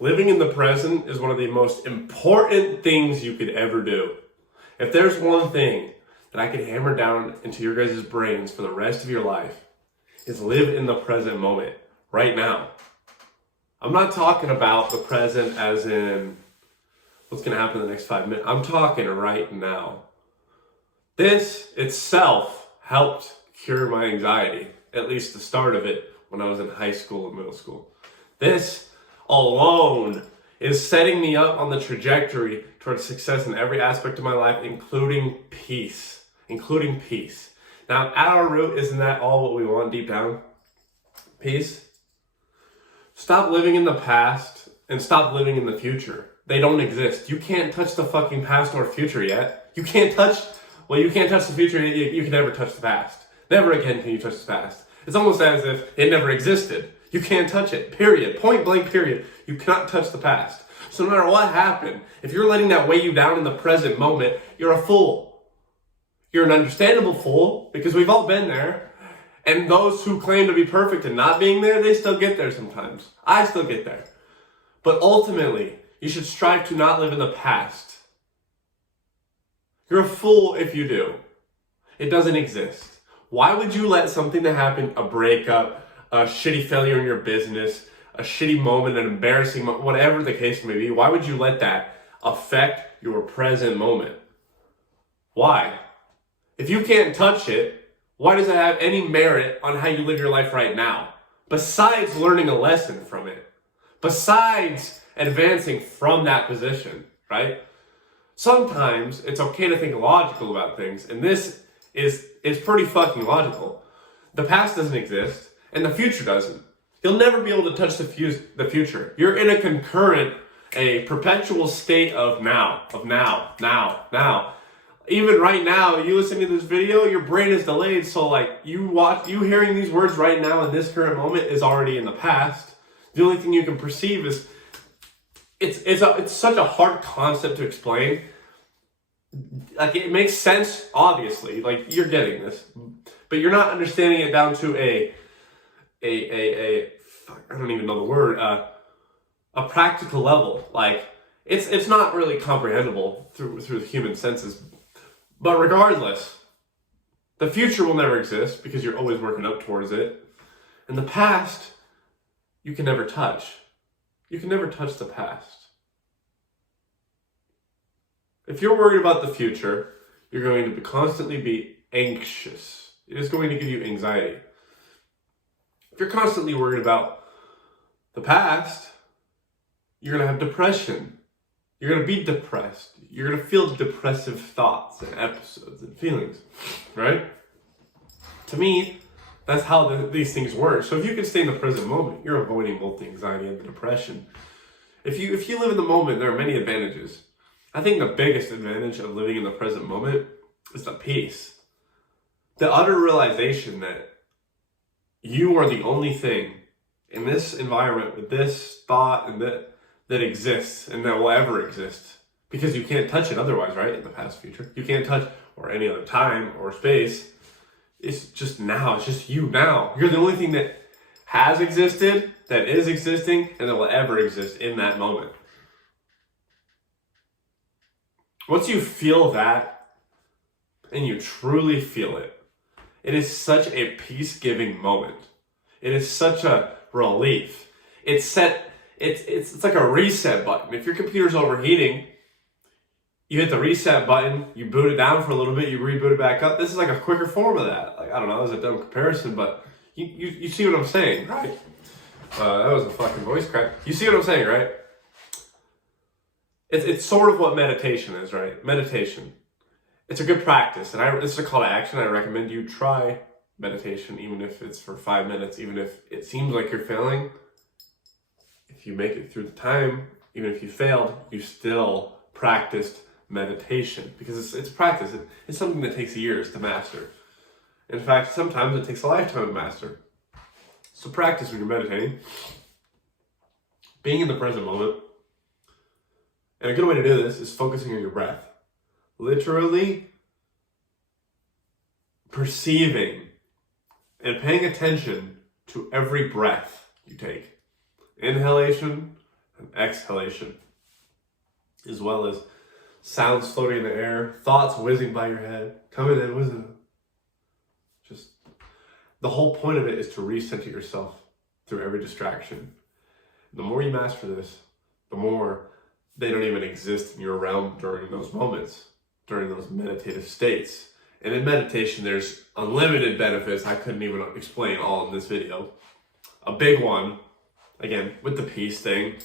Living in the present is one of the most important things you could ever do. If there's one thing that I could hammer down into your guys' brains for the rest of your life, is live in the present moment, right now. I'm not talking about the present as in what's going to happen in the next 5 minutes. I'm talking right now. This itself helped cure my anxiety, at least the start of it when I was in high school and middle school. This alone is setting me up on the trajectory towards success in every aspect of my life, including peace. Now, at our root, isn't that all what we want deep down? Peace? Stop living in the past and stop living in the future. They don't exist. You can't touch the fucking past or future yet. You can't touch the future, you can never touch the past. Never again can you touch the past. It's almost as if it never existed. You can't touch it, period. Point blank, period. You cannot touch the past. So no matter what happened, if you're letting that weigh you down in the present moment, you're a fool. You're an understandable fool, because we've all been there. And those who claim to be perfect and not being there, they still get there sometimes. I still get there. But ultimately, you should strive to not live in the past. You're a fool if you do. It doesn't exist. Why would you let something that happened, a breakup, a shitty failure in your business, a shitty moment, an embarrassing moment, whatever the case may be, why would you let that affect your present moment? Why? If you can't touch it, why does it have any merit on how you live your life right now? Besides learning a lesson from it. Besides advancing from that position, right? Sometimes it's okay to think logical about things, and this is pretty fucking logical. The past doesn't exist, and the future doesn't. You'll never be able to touch the future. You're in a perpetual state of now. Even right now, you listening to this video, your brain is delayed, so like you hearing these words right now in this current moment is already in the past. The only thing you can perceive is it's such a hard concept to explain. Like, it makes sense, obviously, like you're getting this, but you're not understanding it down to I don't even know the word, a practical level. Like, it's not really comprehensible through the human senses. But regardless, the future will never exist because you're always working up towards it. And the past, you can never touch. You can never touch the past. If you're worried about the future, you're going to constantly be anxious. It is going to give you anxiety. If you're constantly worried about the past, you're going to have depression. You're going to be depressed. You're going to feel depressive thoughts and episodes and feelings, right? To me, that's how these things work. So if you can stay in the present moment, you're avoiding both the anxiety and the depression. If you live in the moment, there are many advantages. I think the biggest advantage of living in the present moment is the peace. The utter realization that you are the only thing in this environment with this thought and that exists and that will ever exist. Because you can't touch it otherwise, right? In the past, future. You can't touch, or any other time or space. It's just now. It's just you now. You're the only thing that has existed, that is existing, and that will ever exist in that moment. Once you feel that, and you truly feel it, it is such a peace-giving moment. It is such a relief. It's like a reset button. If your computer's overheating, you hit the reset button, you boot it down for a little bit, you reboot it back up. This is like a quicker form of that. Like, I don't know, that was a dumb comparison, but you see what I'm saying, right? That was a fucking voice crack. You see what I'm saying, right? It's sort of what meditation is, right? Meditation. It's a good practice, and this is a call to action. I recommend you try meditation, even if it's for 5 minutes, even if it seems like you're failing. If you make it through the time, even if you failed, you still practiced meditation, because it's practice. It's something that takes years to master. In fact, sometimes it takes a lifetime to master. So practice when you're meditating. Being in the present moment. And a good way to do this is focusing on your breath. Literally perceiving and paying attention to every breath you take. Inhalation and exhalation, as well as sounds floating in the air, thoughts whizzing by your head, coming in, whizzing. Just the whole point of it is to recenter yourself through every distraction. The more you master this, the more they don't even exist in your realm during those moments, during those meditative states. And in meditation, there's unlimited benefits I couldn't even explain all in this video. A big one, again, with the peace thing,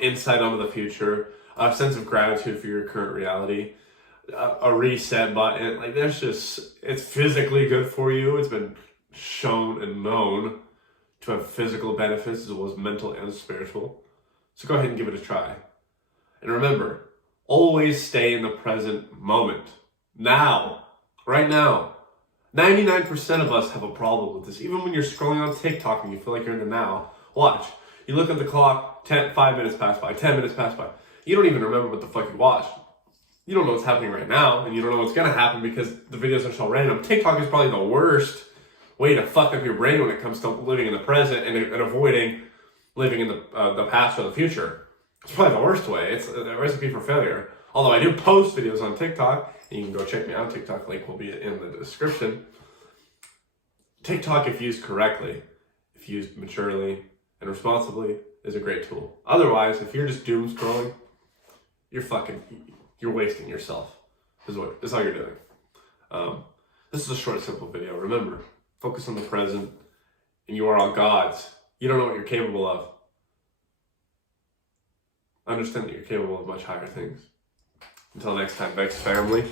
insight onto the future, a sense of gratitude for your current reality, a reset button. Like, there's just, it's physically good for you. It's been shown and known to have physical benefits as well as mental and spiritual. So go ahead and give it a try. And remember, always stay in the present moment. Now. Right now. 99% of us have a problem with this. Even when you're scrolling on TikTok and you feel like you're in the now, watch. You look at the clock, 5 minutes pass by, 10 minutes pass by. You don't even remember what the fuck you watched. You don't know what's happening right now, and you don't know what's gonna happen because the videos are so random. TikTok is probably the worst way to fuck up your brain when it comes to living in the present and avoiding living in the past or the future. It's probably the worst way. It's a recipe for failure. Although I do post videos on TikTok, and you can go check me out. TikTok link will be in the description. TikTok, if used correctly, if used maturely and responsibly, is a great tool. Otherwise, if you're just doom scrolling, you're wasting yourself. Is all you're doing. This is a short, simple video. Remember, focus on the present, and you are all God's. You don't know what you're capable of. Understand that you're capable of much higher things. Until next time, Vex family.